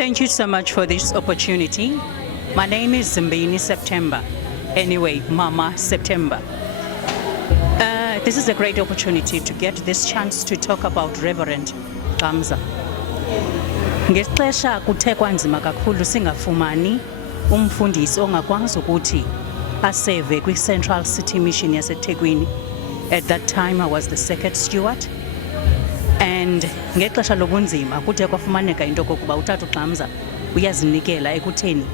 Thank you so much for this opportunity. My name is Zimbini September. Anyway, Mama September. This is a great opportunity to get this chance to talk about Reverend Gxamza. Ngexesha kuthe kwanzima kakhulu singafumani umfundisi ongakwazi ukuthi aseve kwi-Central City Mission yaseThekwini. At that time I was the second steward. And ngexesha lobunzima kuthe kwafumaneka into kokuba uTata uGxamza uyazinikela ekutheni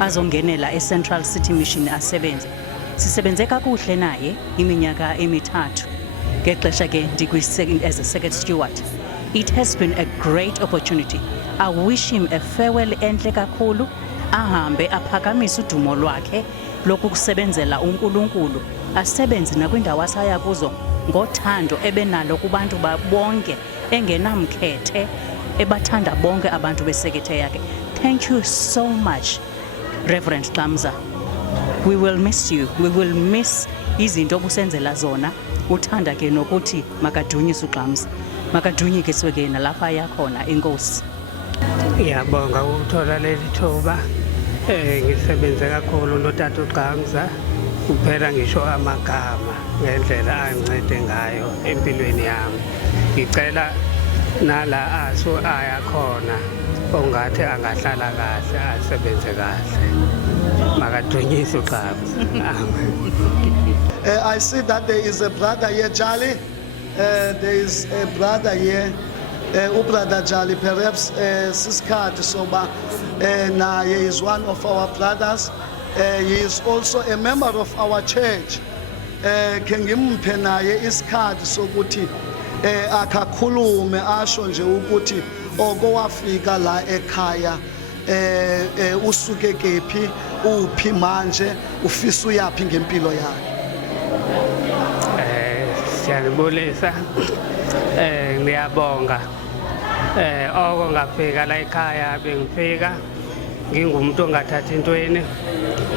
azongenela e-Central City Mission asebenze. Sisebenze kakuhle naye iminyaka emithathu. Ngexesha ke as a second steward. It has been a great opportunity. I wish him a farewell enhle kakhulu. Ahambe aphakamise udumo lwakhe lokusebenzela uNkulunkulu. Asebenze nakwindawo asaya kuzo ngothando ebenalo kubantu bonke engenamkhethe ebathanda bonke abantu besekethe yakhe. Thank you so much, Reverend Gxamza. We will miss you. We will miss izinto obusenzela zona. Uthanda ke nokuthi makadunyiswe uGxamza. Makadunyiswe ke nalapha yakhona inkosi. Ngiyabonga ukuthola leli thuba. Ngisebenze kakhulu noTata uGxamza. Kuphela ngisho amagama ngendlela angincede ngayo empilweni yami. Ngicela nala aso aya khona ongathi angahlala kahle asebenze kahle. Makadunyiswe uGxamza. I see that there is a brother here, Jali. There is a brother here, brother Jali. Perhaps Siskhat Soba, he is one of our brothers. He is also a member of our church. Kengimphe naye isikhathi sokuthi akakhulume asho nje ukuthi okowafika la ekhaya usuke kephi uphi manje ufisa uyapi ngempilo yakhe. Siyabulisa. Ngiyabonga. Oko ngafika la ekhaya bengifika ngingumuntu ongathatha intweni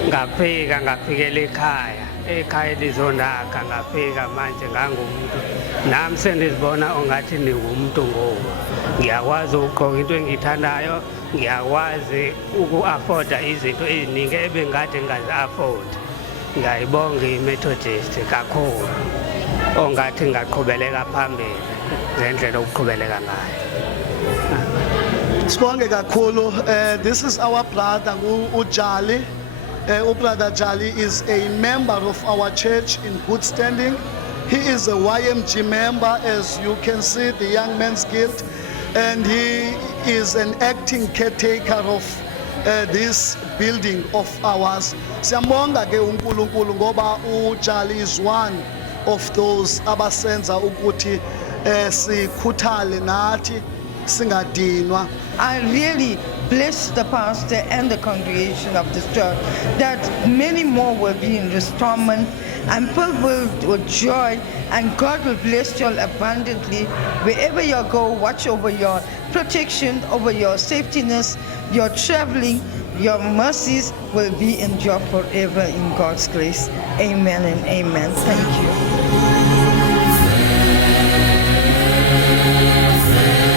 ngafikela ekhaya lizonaka ngafika manje ngangumuntu nami sendizibona ongathi ningumuntu ngoku ngiyakwazi ukugqoka into engiyithandayo ngiyakwazi uku-afforda izinto eziningi ebengade ngazi-afforda. Ngiyayibonga iMethodist kakhulu ongathi ngaqhubeleka phambili ngendlela okuqhubeleka ngayo. Sibonge kakhulu. This is our brother uJali. Brother Jali is a member of our church in good standing. He is a YMG member, as you can see, the Young Men's Guild, and he is an acting caretaker of this building of ours. Siyambonga ke uNkulunkulu ngoba uJali is one of those abasenza ukuthi sikhuthale nathi singadinwa. I really bless the pastor and the congregation of this church that many more will be in restoration and filled with joy, and God will bless you all abundantly. Wherever you go, watch over your protection, over your safetyness, your traveling, your mercies will be enjoyed forever in God's grace. Amen and amen. Thank you.